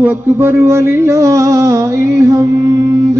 الله أكبر ولله الحمد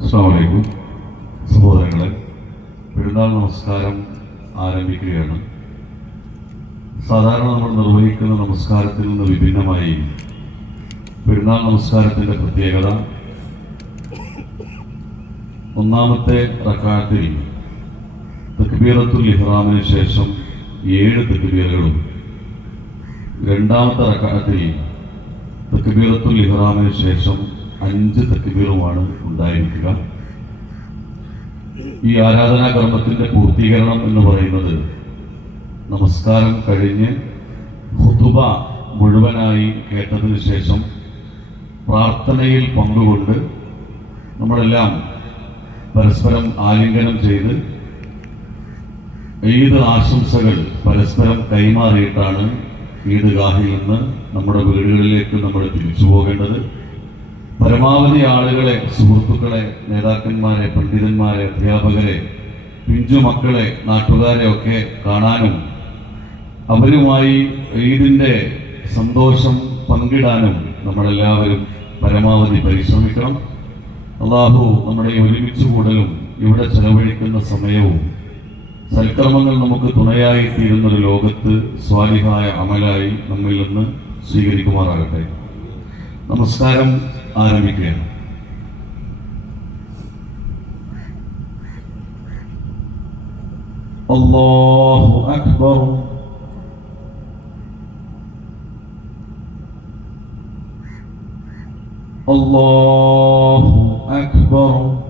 അസ്സാമലൈക്കും സഹോദരങ്ങളെ പെരുന്നാൾ നമസ്കാരം ആരംഭിക്കുകയാണ്. സാധാരണ നമ്മൾ നിർവഹിക്കുന്ന നമസ്കാരത്തിൽ നിന്ന് വിഭിന്നമായി പെരുന്നാൾ നമസ്കാരത്തിന്റെ പ്രത്യേകത ഒന്നാമത്തെ റക്കാത്തിൽ തക്ബീറത്തുൽ ഇഹ്റാമിന് ശേഷം ഏഴ് തക്ബീറുകളും രണ്ടാമത്തെ റക്കാത്തിൽ തക്ബീറത്തുൽ ഇഹ്റാമിന് ശേഷം അഞ്ച് തക്ബീറുമാണ് ഉണ്ടായിരിക്കുക. ഈ ആരാധനാ കർമ്മത്തിന്റെ പൂർത്തീകരണം എന്ന് പറയുന്നത് നമസ്കാരം കഴിഞ്ഞ് ഹുതുബ മുഴുവനായി കേട്ടതിന് ശേഷം പ്രാർത്ഥനയിൽ പങ്കുകൊണ്ട് നമ്മളെല്ലാം പരസ്പരം ആലിംഗനം ചെയ്ത് ഏത് ആശംസകൾ പരസ്പരം കൈമാറിയിട്ടാണ് ഈദ്ഗാഹിൽ നിന്ന് നമ്മുടെ വീടുകളിലേക്ക് നമ്മൾ തിരിച്ചു പോകേണ്ടത് പരമാവധി ആളുകളെ സുഹൃത്തുക്കളെ നേതാക്കന്മാരെ പണ്ഡിതന്മാരെ അധ്യാപകരെ പിഞ്ചു മക്കളെ നാട്ടുകാരെ ഒക്കെ കാണാനും അവരുമായി ഈദിന്റെ സന്തോഷം പങ്കിടാനും നമ്മളെല്ലാവരും പരമാവധി പരിശ്രമിക്കണം. അള്ളാഹു നമ്മുടെ ഒരുമിച്ച് കൂടലും ഇവിടെ ചെലവഴിക്കുന്ന സമയവും സൽക്കർമ്മങ്ങൾ നമുക്ക് തുണയായി തീരുന്നൊരു ലോകത്ത് സ്വാലിഹായ അമലായി നമ്മിൽ നിന്ന് സ്വീകരിക്കുമാറാകട്ടെ. നമസ്കാരം ആരംഭിക്കുകയാണ്. അല്ലാഹു അക്ബർ. അല്ലാഹു അക്ബർ.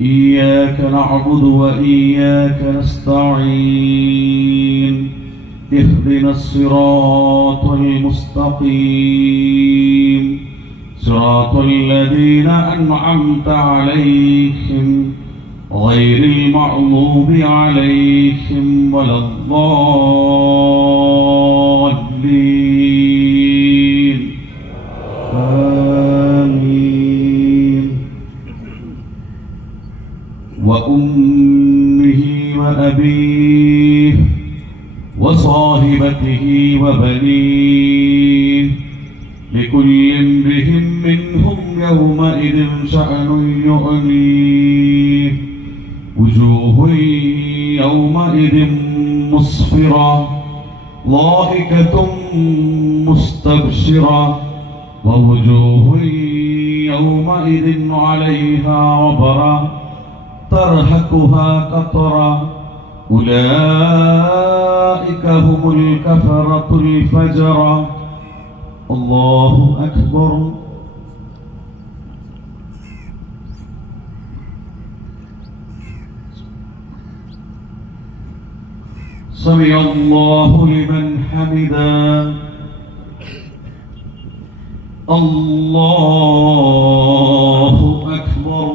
إياك نعبد وإياك نستعين. اهدنا الصراط المستقيم. صراط الذين أنعمت عليهم غير المغضوب عليهم ولا الضالين. وأمه وأبيه وصاحبته وبنيه لكل امرئ منهم يومئذ شأن يغنيه وجوه يومئذ مسفرة ضاحكة مستبشرة ووجوه يومئذ عليها غبرة ترهقها قطرة. أولئك هم الكفرة الفجرة. الله أكبر. سمع الله لمن حمدا الله أكبر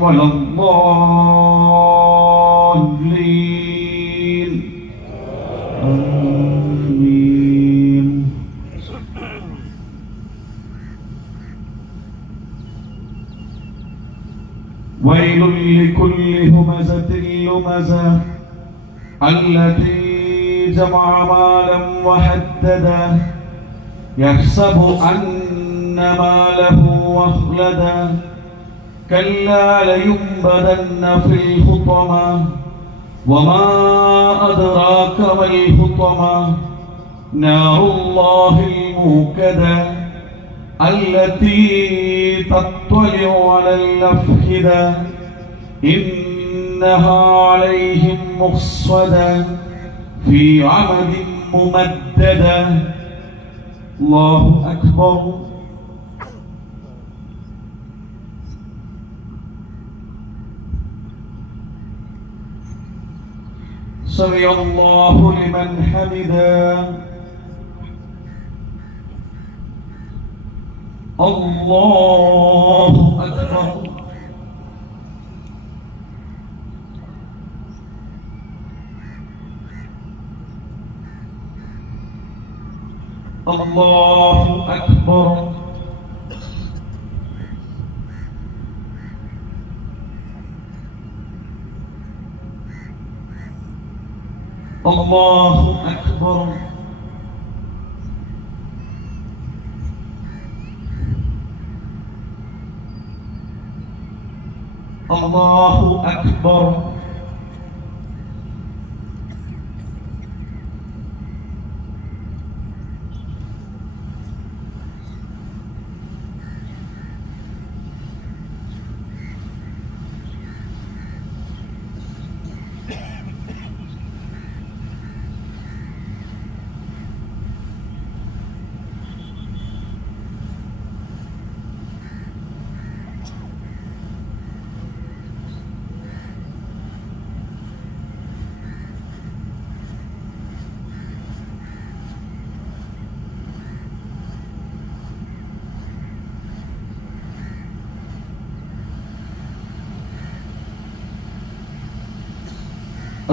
ولا الضالين آمين. ويل لكل همزة لمزة التي جمع مالا وحدده يحسب أن ماله أخلده كلا لينبذن في الحطمة. وما أدراك ما الحطمة؟ نار الله الموكدة التي تطلع على الأفئدة. إنها عليهم مصدة في عمد ممددة. الله أكبر. سمع الله لمن حمدا الله أكبر. الله أكبر. الله أكبر. الله أكبر.